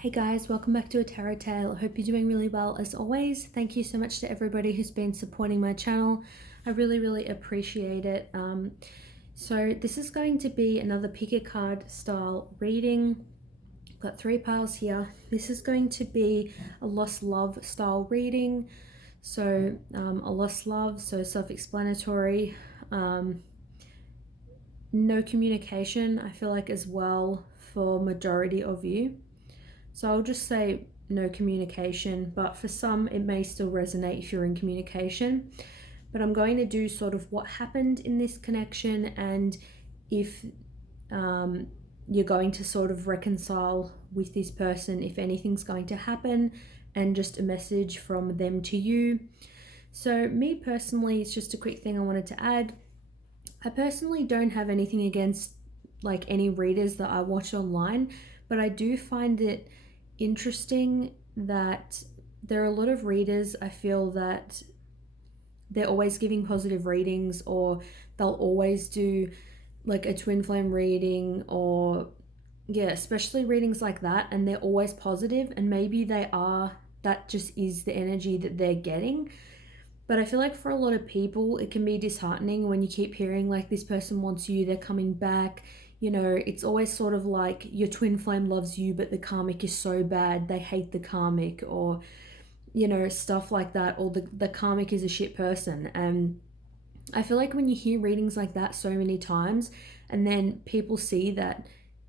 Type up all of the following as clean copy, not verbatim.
Hey guys, welcome back to a tarot tale. I hope you're doing really well as always. Thank you so much to everybody who's been supporting my channel. I really appreciate it. So this is going to be another pick a card style reading. Got 3 piles here. This is going to be a lost love style reading. So a lost love, so self-explanatory. No communication, I feel like, as well for majority of you. So I'll just say no communication, but for some it may still resonate if you're in communication. But I'm going to do sort of what happened in this connection and if you're going to sort of reconcile with this person, if anything's going to happen, and just a message from them to you. So me personally, it's just a quick thing I wanted to add. I personally don't have anything against like any readers that I watch online, but I do find it interesting that there are a lot of readers, I feel, that they're always giving positive readings, or they'll always do like a twin flame reading, or especially readings like that, and they're always positive, and maybe that just is the energy that they're getting. But I feel like for a lot of people, it can be disheartening when you keep hearing like this person wants you, they're coming back. You know, it's always sort of like your twin flame loves you, but the karmic is so bad, they hate the karmic, or, you know, stuff like that, or the karmic is a shit person. And I feel like when you hear readings like that so many times, and then people see that,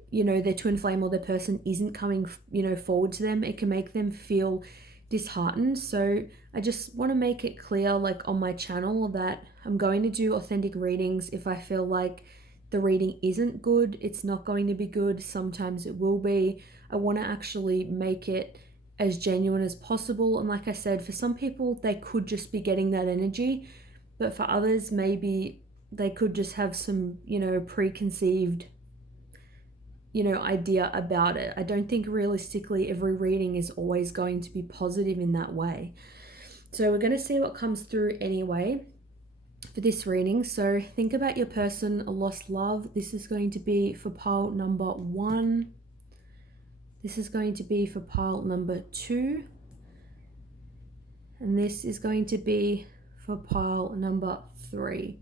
you know, their twin flame or their person isn't coming, you know, forward to them, it can make them feel disheartened. So I just want to make it clear, like on my channel, that I'm going to do authentic readings. If I feel like the reading isn't good, it's not going to be good. Sometimes it will be. I want to actually make it as genuine as possible. And like I said, for some people, they could just be getting that energy, but for others, maybe they could just have some, you know, preconceived, you know, idea about it. I don't think realistically every reading is always going to be positive in that way. So we're going to see what comes through anyway for this reading. So think about your person, a lost love. This is going to be for pile number 1. This is going to be for pile number 2. And this is going to be for pile number 3.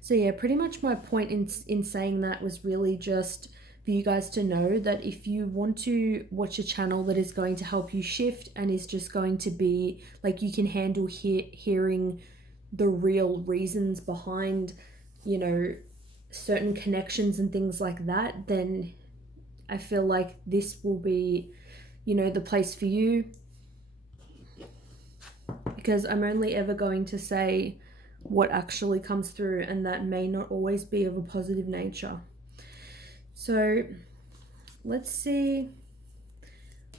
So yeah, pretty much my point in saying that was really just for you guys to know that if you want to watch a channel that is going to help you shift and is just going to be like, you can handle hearing the real reasons behind, you know, certain connections and things like that, then I feel like this will be, you know, the place for you. Because I'm only ever going to say what actually comes through, and that may not always be of a positive nature. So let's see,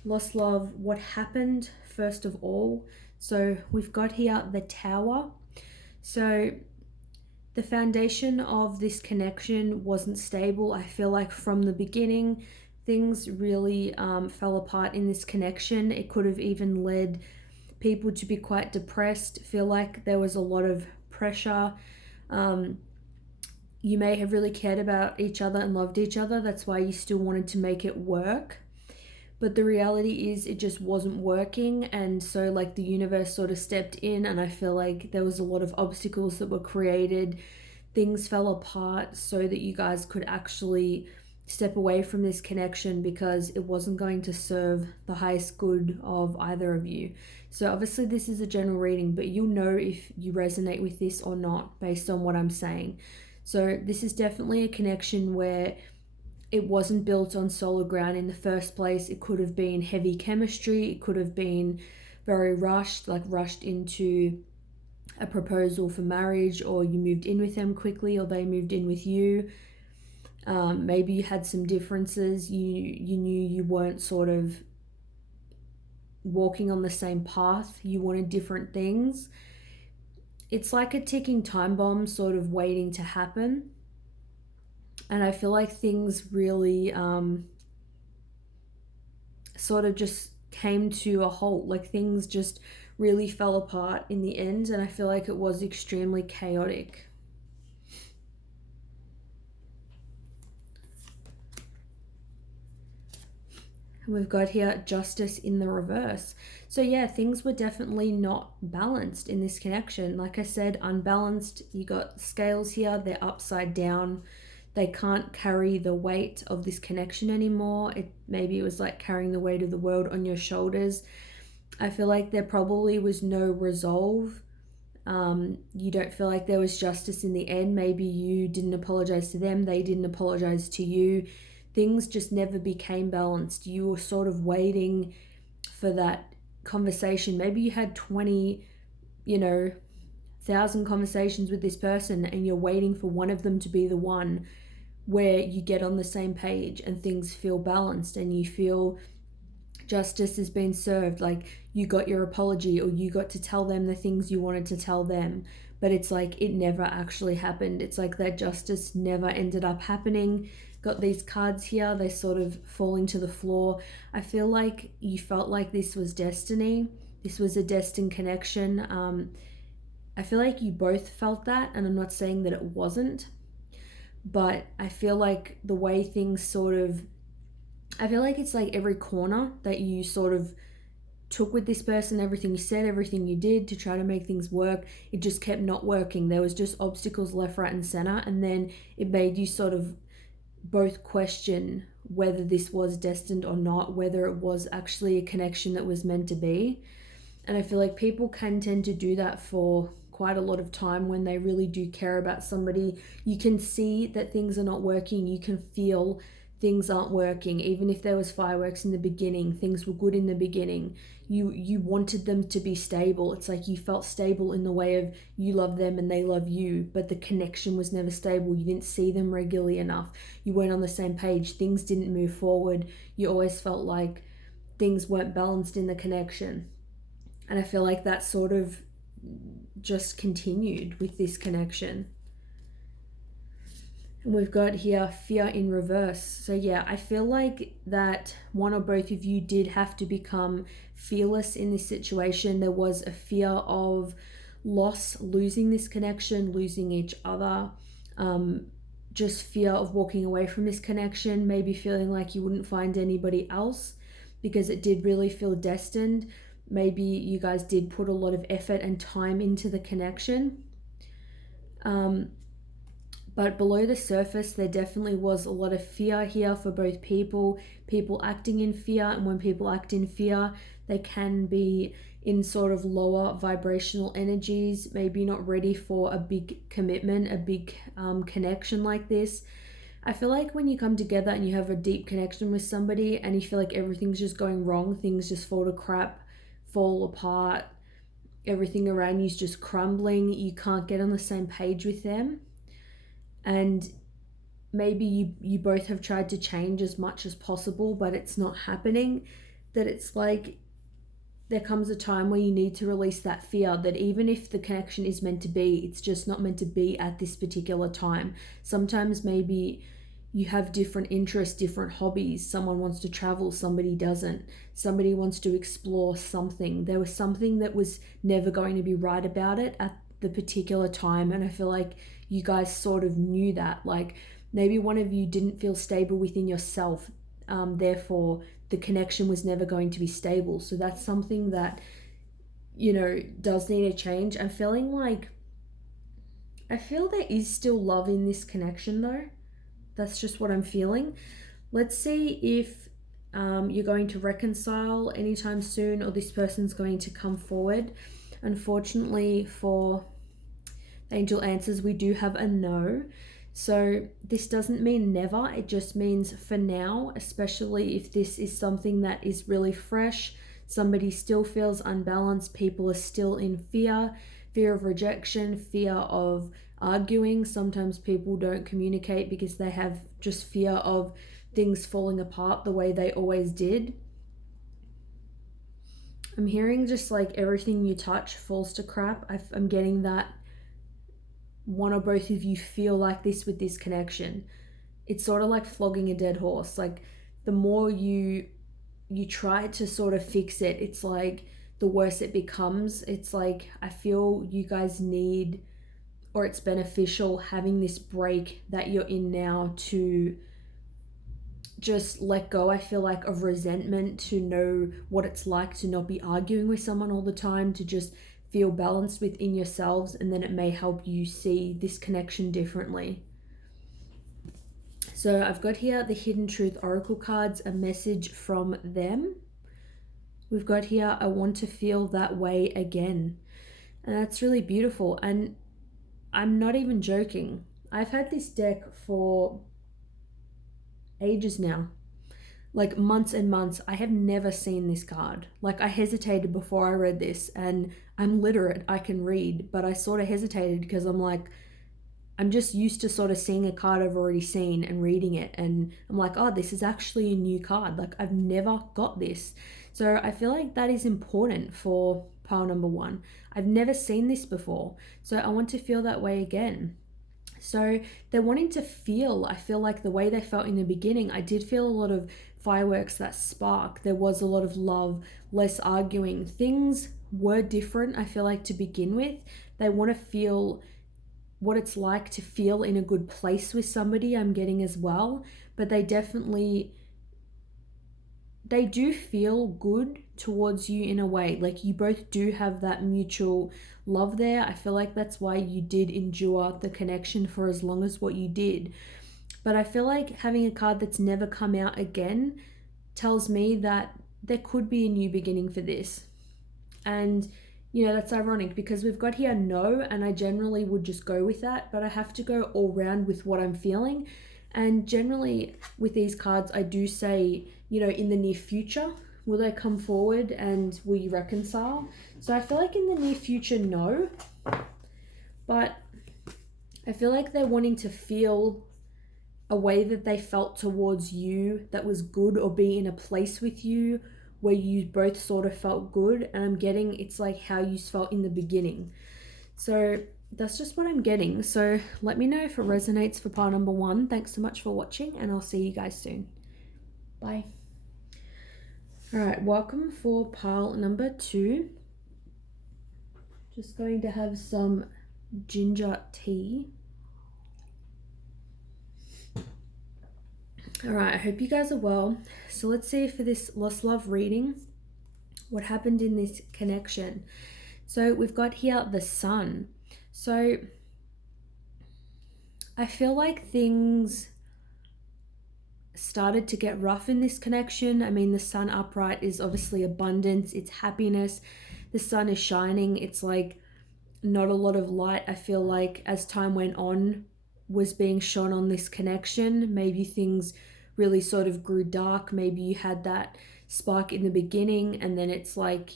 lost love, what happened first of all. So we've got here the Tower. So the foundation of this connection wasn't stable. I feel like from the beginning, things really fell apart in this connection. It could have even led people to be quite depressed, feel like there was a lot of pressure. You may have really cared about each other and loved each other. That's why you still wanted to make it work. But the reality is it just wasn't working. And so like the universe sort of stepped in, and I feel like there was a lot of obstacles that were created. Things fell apart so that you guys could actually step away from this connection because it wasn't going to serve the highest good of either of you. So obviously this is a general reading, but you'll know if you resonate with this or not based on what I'm saying. So this is definitely a connection where it wasn't built on solid ground in the first place. It could have been heavy chemistry. It could have been very rushed, like rushed into a proposal for marriage, or you moved in with them quickly, or they moved in with you. Maybe you had some differences. You knew you weren't sort of walking on the same path. You wanted different things. It's like a ticking time bomb sort of waiting to happen. And I feel like things really sort of just came to a halt. Like things just really fell apart in the end, and I feel like it was extremely chaotic. We've got here justice in the reverse. So yeah, things were definitely not balanced in this connection. Like I said, unbalanced. You got scales here, they're upside down. They can't carry the weight of this connection anymore. Maybe it was like carrying the weight of the world on your shoulders. I feel like there probably was no resolve. You don't feel like there was justice in the end. Maybe you didn't apologize to them, they didn't apologize to you. Things just never became balanced. You were sort of waiting for that conversation. Maybe you had 20, 1,000 conversations with this person, and you're waiting for one of them to be the one where you get on the same page and things feel balanced and you feel justice has been served, like you got your apology or you got to tell them the things you wanted to tell them. But it's like it never actually happened. It's like that justice never ended up happening. Got these cards here, they sort of falling to the floor. I feel like you felt like this was destiny. This was a destined connection. I feel like you both felt that, and I'm not saying that it wasn't, but I feel like the way things I feel like it's like every corner that you sort of took with this person, everything you said, everything you did to try to make things work, it just kept not working. There was just obstacles left, right, and center, and then it made you sort of both question whether this was destined or not, whether it was actually a connection that was meant to be. And I feel like people can tend to do that for quite a lot of time when they really do care about somebody. You can see that things are not working. You can feel things aren't working. Even if there was fireworks in the beginning, things were good in the beginning. You wanted them to be stable. It's like you felt stable in the way of you love them and they love you, but the connection was never stable. You didn't see them regularly enough. You weren't on the same page. Things didn't move forward. You always felt like things weren't balanced in the connection. And I feel like that sort of just continued with this connection. And we've got here fear in reverse. So yeah, I feel like that one or both of you did have to become fearless in this situation. There was a fear of loss, losing this connection, losing each other, just fear of walking away from this connection, maybe feeling like you wouldn't find anybody else because it did really feel destined. Maybe you guys did put a lot of effort and time into the connection. But below the surface, there definitely was a lot of fear here for both people acting in fear. And when people act in fear, they can be in sort of lower vibrational energies, maybe not ready for a big commitment, a big connection like this. I feel like when you come together and you have a deep connection with somebody and you feel like everything's just going wrong, things just fall to crap, fall apart, everything around you is just crumbling, you can't get on the same page with them. And maybe you both have tried to change as much as possible, but it's not happening. That it's like there comes a time where you need to release that fear that even if the connection is meant to be, it's just not meant to be at this particular time. Sometimes maybe you have different interests, different hobbies. Someone wants to travel, somebody doesn't. Somebody wants to explore something. There was something that was never going to be right about it at the particular time, and I feel like you guys sort of knew that. Like maybe one of you didn't feel stable within yourself, therefore the connection was never going to be stable. So that's something that does need a change. I feel there is still love in this connection though. That's just what I'm feeling. Let's see if you're going to reconcile anytime soon or this person's going to come forward. Unfortunately for angel answers, we do have a no. So this doesn't mean never, it just means for now, especially if this is something that is really fresh. Somebody still feels unbalanced, people are still in fear of rejection, fear of arguing. Sometimes people don't communicate because they have just fear of things falling apart the way they always did. I'm hearing just like everything you touch falls to crap. I'm getting that one or both of you feel like this with this connection. It's sort of like flogging a dead horse. Like the more you try to sort of fix it, it's like the worse it becomes. It's like I feel you guys need, or it's beneficial having this break that you're in now to just let go, I feel like, of resentment, to know what it's like to not be arguing with someone all the time, to just feel balanced within yourselves, and then it may help you see this connection differently. So I've got here the Hidden Truth Oracle cards, a message from them. We've got here, I want to feel that way again. And that's really beautiful. And I'm not even joking. I've had this deck for ages now, like months and months. I have never seen this card. Like, I hesitated before I read this, and I'm literate, I can read, but I sort of hesitated because I'm like, I'm just used to sort of seeing a card I've already seen and reading it, and I'm like, oh, this is actually a new card. Like, I've never got this. So I feel like that is important for pile number one. I've never seen this before, so I want to feel that way again. So they're wanting to feel, I feel like the way they felt in the beginning, I did feel a lot of fireworks, that spark. There was a lot of love, less arguing. Things were different, I feel like, to begin with. They want to feel what it's like to feel in a good place with somebody, I'm getting as well. But they do feel good towards you in a way. Like, you both do have that mutual love there. I feel like that's why you did endure the connection for as long as what you did. But I feel like having a card that's never come out again tells me that there could be a new beginning for this. And that's ironic because we've got here no, and I generally would just go with that, but I have to go all round with what I'm feeling. And generally with these cards, I do say, in the near future, will they come forward and will you reconcile? So I feel like in the near future, no. But I feel like they're wanting to feel a way that they felt towards you that was good, or be in a place with you where you both sort of felt good. And I'm getting it's like how you felt in the beginning. So that's just what I'm getting. So let me know if it resonates for pile number one. Thanks so much for watching, and I'll see you guys soon. Bye. All right, welcome for pile number two. Just going to have some ginger tea. All right, I hope you guys are well. So let's see for this lost love reading, what happened in this connection. So we've got here the Sun. So I feel like things started to get rough in this connection. I mean, the Sun upright is obviously abundance, it's happiness. The sun is shining. It's like not a lot of light, I feel like, as time went on, was being shone on this connection. Maybe things really sort of grew dark. Maybe you had that spark in the beginning, and then it's like,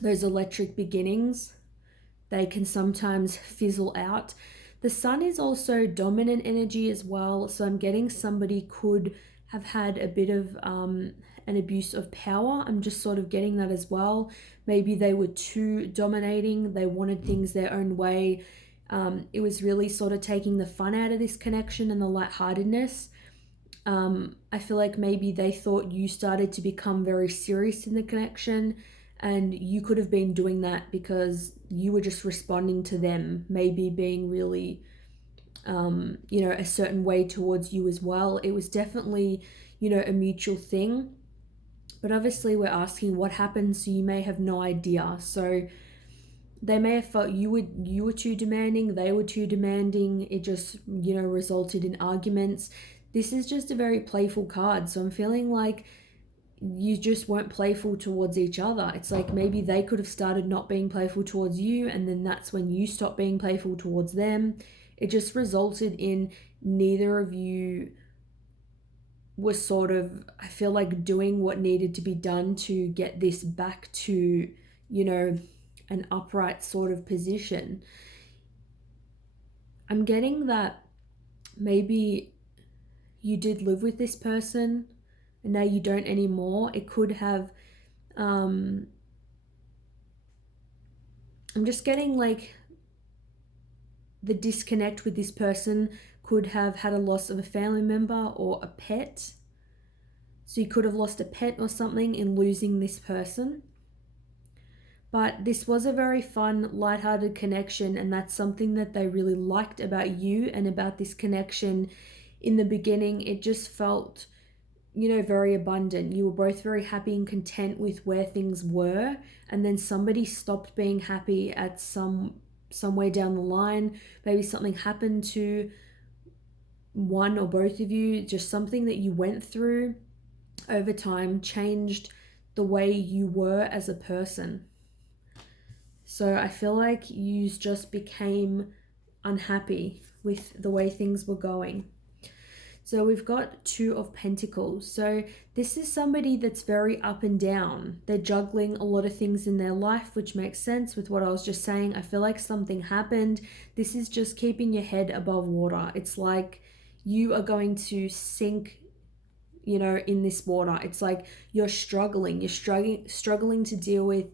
those electric beginnings, they can sometimes fizzle out. The Sun is also dominant energy as well, so I'm getting somebody could have had a bit of an abuse of power. I'm just sort of getting that as well. Maybe they were too dominating, they wanted things their own way. It was really sort of taking the fun out of this connection and the lightheartedness. I feel like maybe they thought you started to become very serious in the connection, and you could have been doing that because you were just responding to them, maybe being really, a certain way towards you as well. It was definitely, a mutual thing. But obviously we're asking what happened, so you may have no idea. So they may have felt you were too demanding, they were too demanding. It just, resulted in arguments. This is just a very playful card, so I'm feeling like you just weren't playful towards each other. It's like maybe they could have started not being playful towards you, and then that's when you stopped being playful towards them. It just resulted in neither of you was sort of, I feel like, doing what needed to be done to get this back to, an upright sort of position. I'm getting that maybe you did live with this person and now you don't anymore. It could have, I'm just getting like the disconnect with this person could have had a loss of a family member or a pet. So you could have lost a pet or something in losing this person. But this was a very fun, lighthearted connection, and that's something that they really liked about you and about this connection, in the beginning, it just felt, you know, very abundant. You were both very happy and content with where things were, and then somebody stopped being happy at some way down the line. Maybe something happened to one or both of you, just something that you went through over time changed the way you were as a person. So I feel like you just became unhappy with the way things were going. So we've got Two of Pentacles. So this is somebody that's very up and down. They're juggling a lot of things in their life, which makes sense with what I was just saying. I feel like something happened. This is just keeping your head above water. It's like you are going to sink, you know, in this water. It's like you're struggling. You're struggling to deal with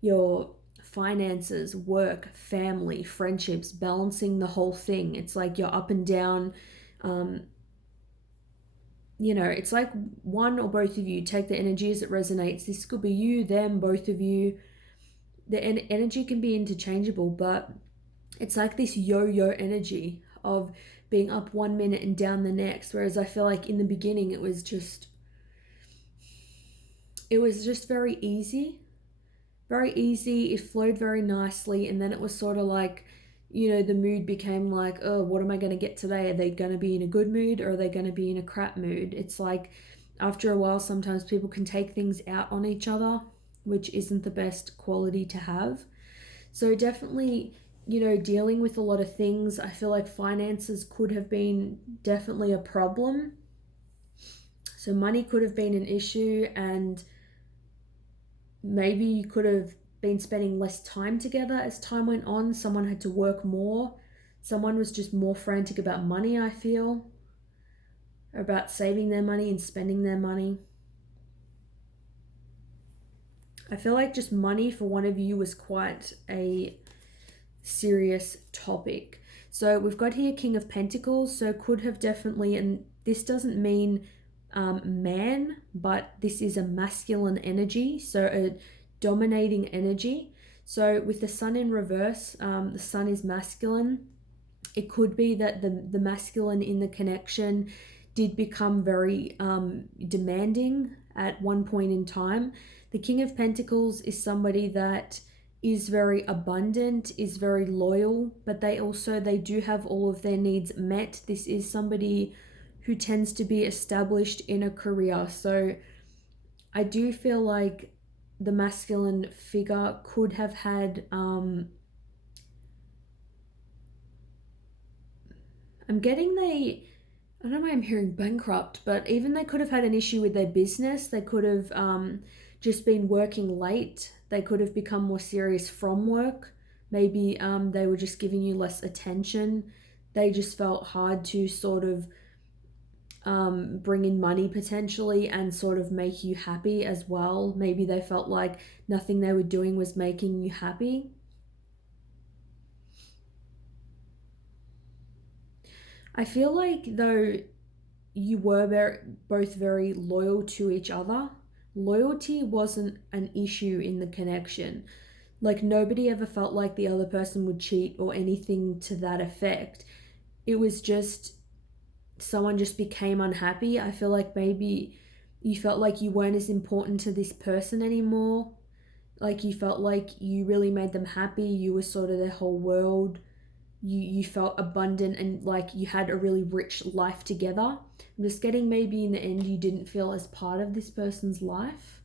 your finances, work, family, friendships, balancing the whole thing. It's like you're up and down. You know, it's like one or both of you take the energy as it resonates. This could be you, them, both of you. The energy can be interchangeable, but it's like this yo-yo energy of being up 1 minute and down the next. Whereas I feel like in the beginning it was just very easy. Very easy. It flowed very nicely, and then it was sort of like, you know, the mood became like, oh, what am I going to get today? Are they going to be in a good mood, or are they going to be in a crap mood? It's like after a while, sometimes people can take things out on each other, which isn't the best quality to have. So definitely, you know, dealing with a lot of things. I feel like finances could have been definitely a problem. So money could have been an issue, and maybe you could have been spending less time together as time went on. Someone had to work more. Someone was just more frantic about money, I feel, about saving their money and spending their money. I feel like just money for one of you was quite a serious topic. So we've got here King of Pentacles, so could have definitely, and this doesn't mean man, but this is a masculine energy, so a dominating energy. So with the sun in reverse, the sun is masculine. It could be that the masculine in the connection did become very demanding at one point in time. The King of Pentacles is somebody that is very abundant, is very loyal, but they do have all of their needs met. This is somebody who tends to be established in a career. So I do feel like the masculine figure could have had, I'm getting I don't know why I'm hearing bankrupt, but even they could have had an issue with their business. They could have just been working late. They could have become more serious from work. Maybe they were just giving you less attention. They just felt hard to sort of bring in money potentially and sort of make you happy as well. Maybe they felt like nothing they were doing was making you happy. I feel like though you were both very loyal to each other. Loyalty wasn't an issue in the connection. Like nobody ever felt like the other person would cheat or anything to that effect. It was just someone just became unhappy. I feel like maybe you felt like you weren't as important to this person anymore. Like you felt like you really made them happy. You were sort of their whole world. You felt abundant and like you had a really rich life together. I'm just getting maybe in the end you didn't feel as part of this person's life.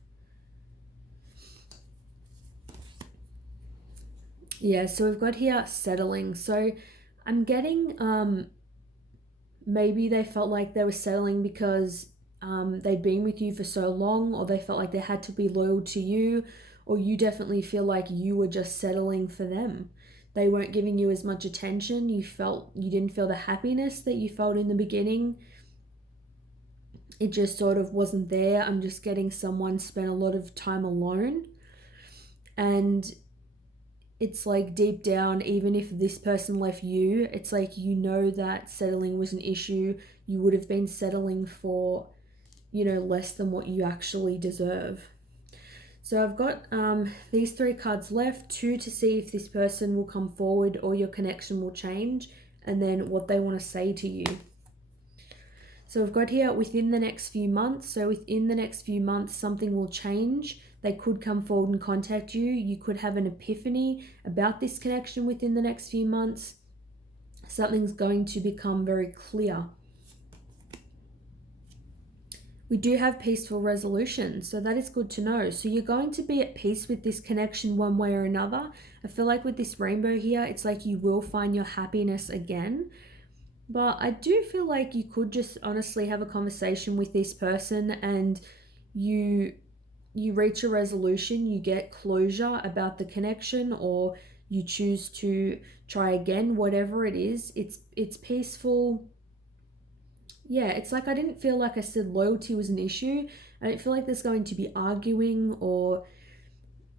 Yeah, so we've got here settling. So I'm getting maybe they felt like they were settling because they'd been with you for so long, or they felt like they had to be loyal to you, or you definitely feel like you were just settling for them. They weren't giving you as much attention. You didn't feel the happiness that you felt in the beginning. It just sort of wasn't there. I'm just getting someone spent a lot of time alone. And it's like deep down, even if this person left you, it's like you know that settling was an issue. You would have been settling for, you know, less than what you actually deserve. So I've got these 3 cards left, 2 to see if this person will come forward or your connection will change, and then what they want to say to you. So we've got here within the next few months. So within the next few months, something will change. They could come forward and contact you. You could have an epiphany about this connection within the next few months. Something's going to become very clear. We do have peaceful resolution, so that is good to know. So you're going to be at peace with this connection one way or another. I feel like with this rainbow here, it's like you will find your happiness again. But I do feel like you could just honestly have a conversation with this person and you reach a resolution, you get closure about the connection, or you choose to try again. Whatever it is, it's peaceful. Yeah, it's like I didn't feel like I said loyalty was an issue. I don't feel like there's going to be arguing or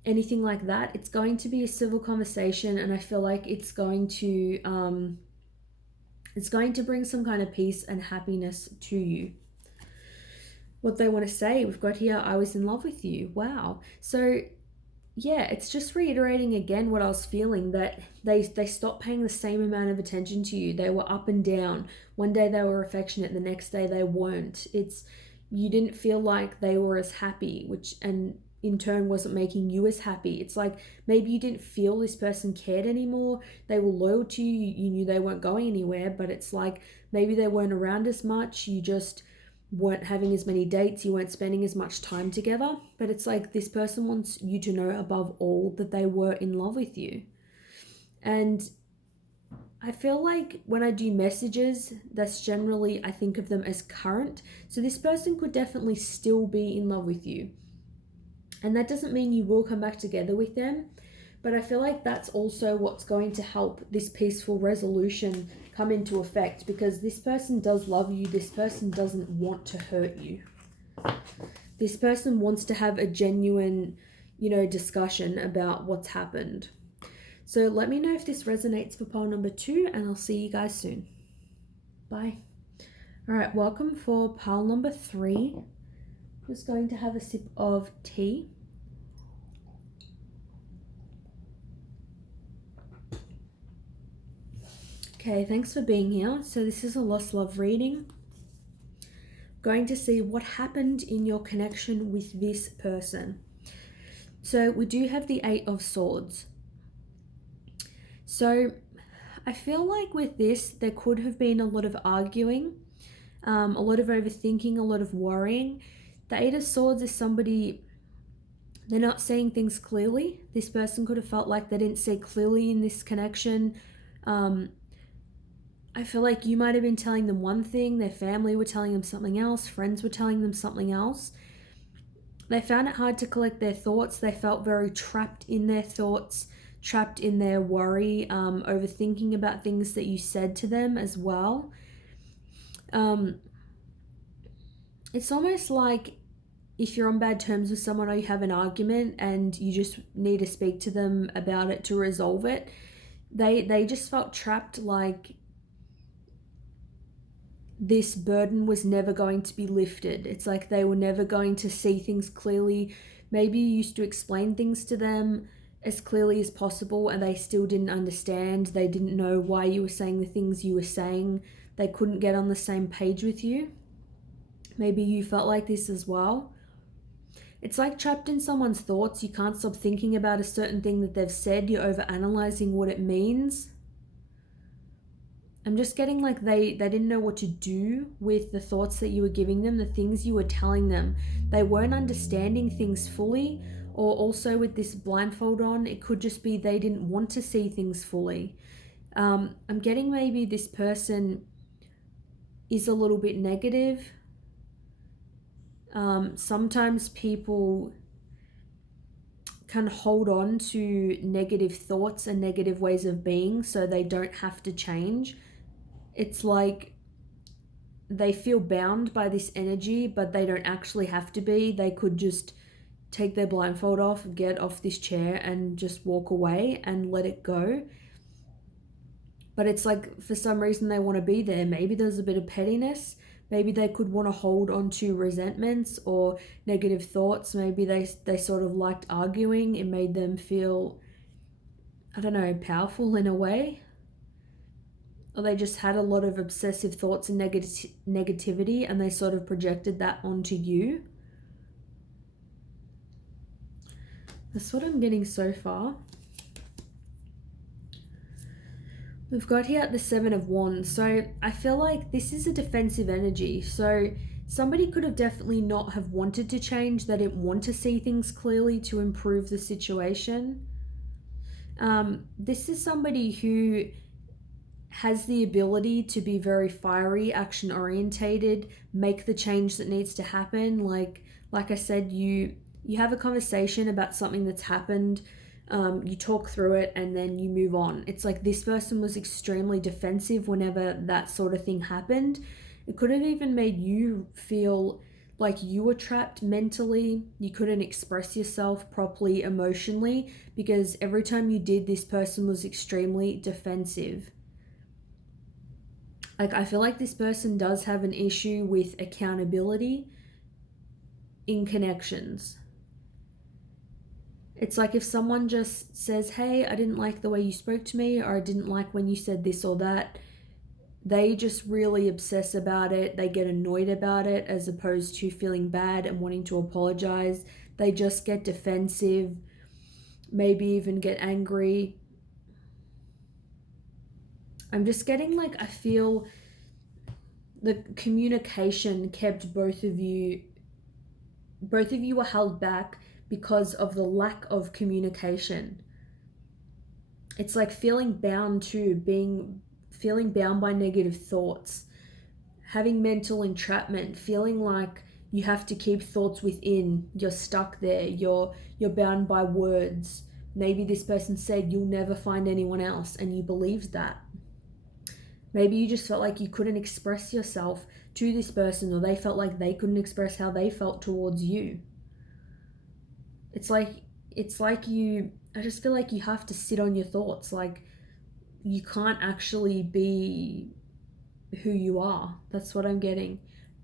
anything like that. It's going to be a civil conversation, and I feel like it's going to bring some kind of peace and happiness to you. What they want to say, we've got here, I was in love with you. Wow. So yeah, it's just reiterating again what I was feeling, that they stopped paying the same amount of attention to you. They were up and down. One day they were affectionate, the next day they weren't. You didn't feel like they were as happy, which and in turn wasn't making you as happy. It's like maybe you didn't feel this person cared anymore. They were loyal to you. You knew they weren't going anywhere, but it's like maybe they weren't around as much. You just weren't having as many dates, you weren't spending as much time together. But it's like this person wants you to know above all that they were in love with you. And I feel like when I do messages, that's generally, I think of them as current. So this person could definitely still be in love with you. And that doesn't mean you will come back together with them. But I feel like that's also what's going to help this peaceful resolution come into effect, because this person does love you. This person doesn't want to hurt you. This person wants to have a genuine, discussion about what's happened. So let me know if this resonates for pile number 2, and I'll see you guys soon. Bye. All right, welcome for pile number 3. Just going to have a sip of tea. Okay, thanks for being here. So this is a lost love reading. Going to see what happened in your connection with this person. So we do have the 8 of Swords. So I feel like with this, there could have been a lot of arguing, a lot of overthinking, a lot of worrying. The 8 of Swords is somebody, they're not seeing things clearly. This person could have felt like they didn't see clearly in this connection. I feel like you might have been telling them one thing, their family were telling them something else, friends were telling them something else. They found it hard to collect their thoughts. They felt very trapped in their thoughts, trapped in their worry, overthinking about things that you said to them as well. It's almost like if you're on bad terms with someone, or you have an argument and you just need to speak to them about it to resolve it. They just felt trapped, like this burden was never going to be lifted. It's like they were never going to see things clearly. Maybe you used to explain things to them as clearly as possible and they still didn't understand. They didn't know why you were saying the things you were saying. They couldn't get on the same page with you. Maybe you felt like this as well. It's like trapped in someone's thoughts. You can't stop thinking about a certain thing that they've said. You're overanalyzing what it means. I'm just getting like they didn't know what to do with the thoughts that you were giving them, the things you were telling them. They weren't understanding things fully, or also with this blindfold on, it could just be they didn't want to see things fully. I'm getting maybe this person is a little bit negative. Sometimes people can hold on to negative thoughts and negative ways of being so they don't have to change. It's like they feel bound by this energy, but they don't actually have to be. They could just take their blindfold off, get off this chair and just walk away and let it go. But it's like for some reason they want to be there. Maybe there's a bit of pettiness. Maybe they could want to hold on to resentments or negative thoughts. Maybe they sort of liked arguing. It made them feel, I don't know, powerful in a way. or they just had a lot of obsessive thoughts and negativity, and they sort of projected that onto you. That's what I'm getting so far. We've got here the Seven of Wands. So I feel like this is a defensive energy. So somebody could have definitely not have wanted to change. They didn't want to see things clearly to improve the situation. This is somebody who has the ability to be very fiery, action orientated, make the change that needs to happen. Like I said, you have a conversation about something that's happened, you talk through it, and then you move on. It's like this person was extremely defensive whenever that sort of thing happened. It could have even made you feel like you were trapped mentally. You couldn't express yourself properly emotionally, because every time you did, this person was extremely defensive. Like, I feel like this person does have an issue with accountability in connections. It's like if someone just says, hey, I didn't like the way you spoke to me, or I didn't like when you said this or that, they just really obsess about it. They get annoyed about it, as opposed to feeling bad and wanting to apologize. They just get defensive, maybe even get angry. I'm just getting like, I feel the communication kept both of you were held back because of the lack of communication. It's like feeling bound by negative thoughts, having mental entrapment, feeling like you have to keep thoughts within, you're stuck there, you're bound by words. Maybe this person said you'll never find anyone else, and you believed that. Maybe you just felt like you couldn't express yourself to this person, or they felt like they couldn't express how they felt towards you. It's like I just feel like you have to sit on your thoughts. Like, you can't actually be who you are. That's what I'm getting.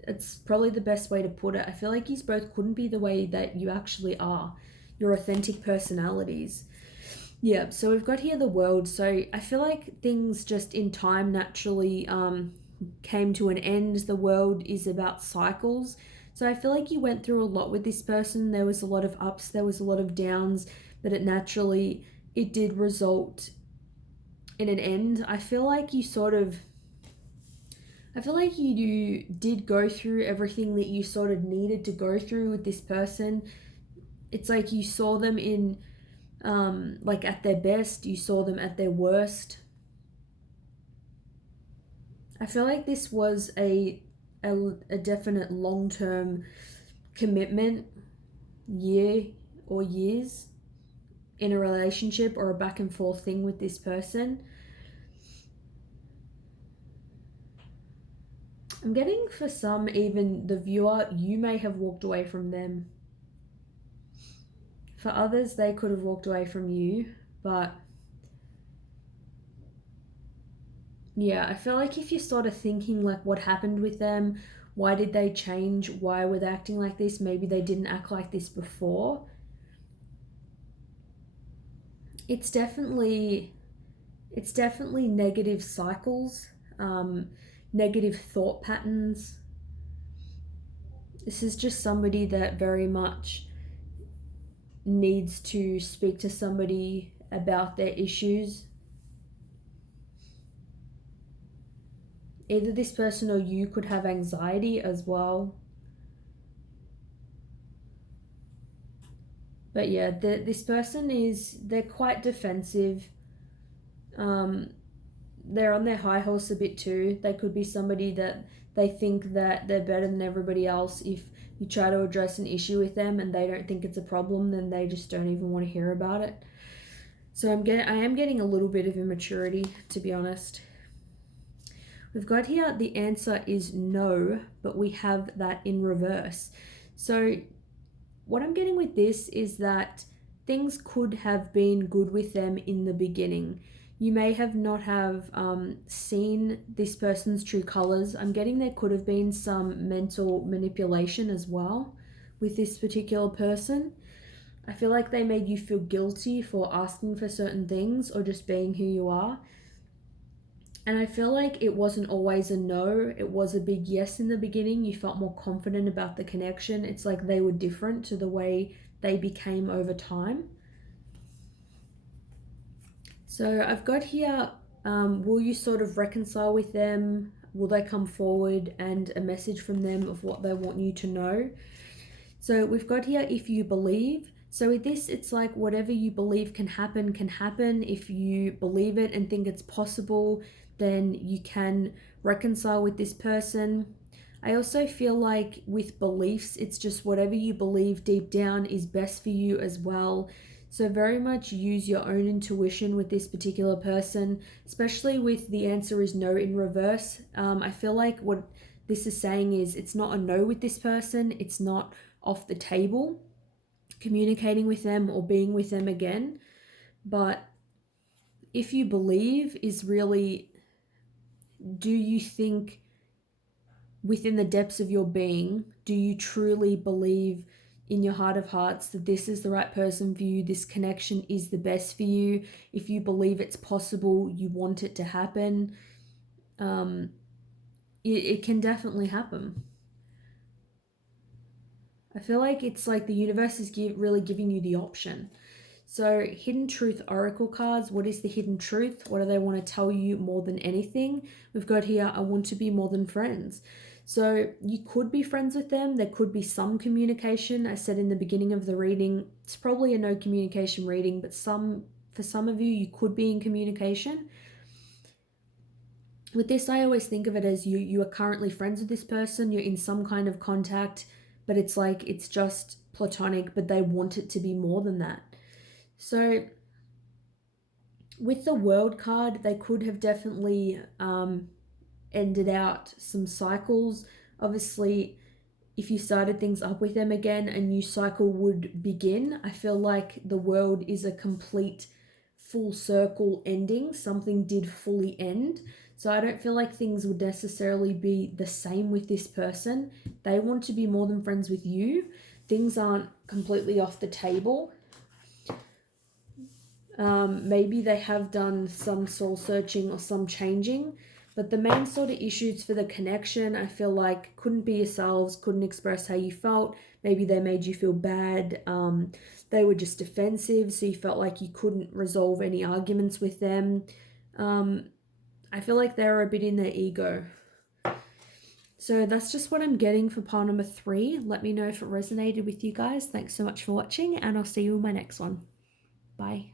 It's probably the best way to put it. I feel like you both couldn't be the way that you actually are, your authentic personalities. Yeah, so we've got here the World. So I feel like things just in time naturally came to an end. The World is about cycles. So I feel like you went through a lot with this person. There was a lot of ups, there was a lot of downs, but it did result in an end. I feel like you did go through everything that you sort of needed to go through with this person. It's like you saw them in like at their best, you saw them at their worst. I feel like this was a definite long-term commitment, year or years, in a relationship or a back and forth thing with this person. I'm getting, for some, even the viewer, you may have walked away from them. For others, they could have walked away from you, but yeah, I feel like if you're sort of thinking like what happened with them, why did they change, why were they acting like this, maybe they didn't act like this before. It's definitely negative cycles, negative thought patterns. This is just somebody that very much needs to speak to somebody about their issues. Either this person or you could have anxiety as well. But yeah, this person they're quite defensive. They're on their high horse a bit too. They could be somebody that they think that they're better than everybody else. If you try to address an issue with them and they don't think it's a problem, then they just don't even want to hear about it. So I am getting a little bit of immaturity, to be honest. We've got here the answer is no, but we have that in reverse. So what I'm getting with this is that things could have been good with them in the beginning. You may have not have seen this person's true colors. I'm getting there could have been some mental manipulation as well with this particular person. I feel like they made you feel guilty for asking for certain things or just being who you are. And I feel like it wasn't always a no, it was a big yes in the beginning. You felt more confident about the connection. It's like they were different to the way they became over time. So I've got here, will you sort of reconcile with them? Will they come forward, and a message from them of what they want you to know? So we've got here, if you believe. So with this, it's like whatever you believe can happen can happen. If you believe it and think it's possible, then you can reconcile with this person. I also feel like with beliefs, it's just whatever you believe deep down is best for you as well. So very much use your own intuition with this particular person, especially with the answer is no in reverse. I feel like what this is saying is it's not a no with this person. It's not off the table communicating with them or being with them again. But if you believe is really, do you think within the depths of your being, do you truly believe in your heart of hearts that this is the right person for you, this connection is the best for you? If you believe it's possible, you want it to happen, it can definitely happen. I feel like it's like the universe is really giving you the option. So, hidden truth oracle cards. What is the hidden truth? What do they want to tell you more than anything? We've got here, I want to be more than friends. So, you could be friends with them. There could be some communication. I said in the beginning of the reading, it's probably a no communication reading, but for some of you, you could be in communication. With this, I always think of it as you are currently friends with this person, you're in some kind of contact, but it's like it's just platonic, but they want it to be more than that. So with the World card, they could have definitely ended out some cycles. Obviously, if you started things up with them again, a new cycle would begin. I feel like the World is a complete full circle ending. Something did fully end. So I don't feel like things would necessarily be the same with this person. They want to be more than friends with you. Things aren't completely off the table. Maybe they have done some soul searching or some changing, but the main sort of issues for the connection, I feel like, couldn't be yourselves, couldn't express how you felt. Maybe they made you feel bad. They were just defensive, so you felt like you couldn't resolve any arguments with them. I feel like they were a bit in their ego. So that's just what I'm getting for pile number 3. Let me know if it resonated with you guys. Thanks so much for watching, and I'll see you in my next one. Bye.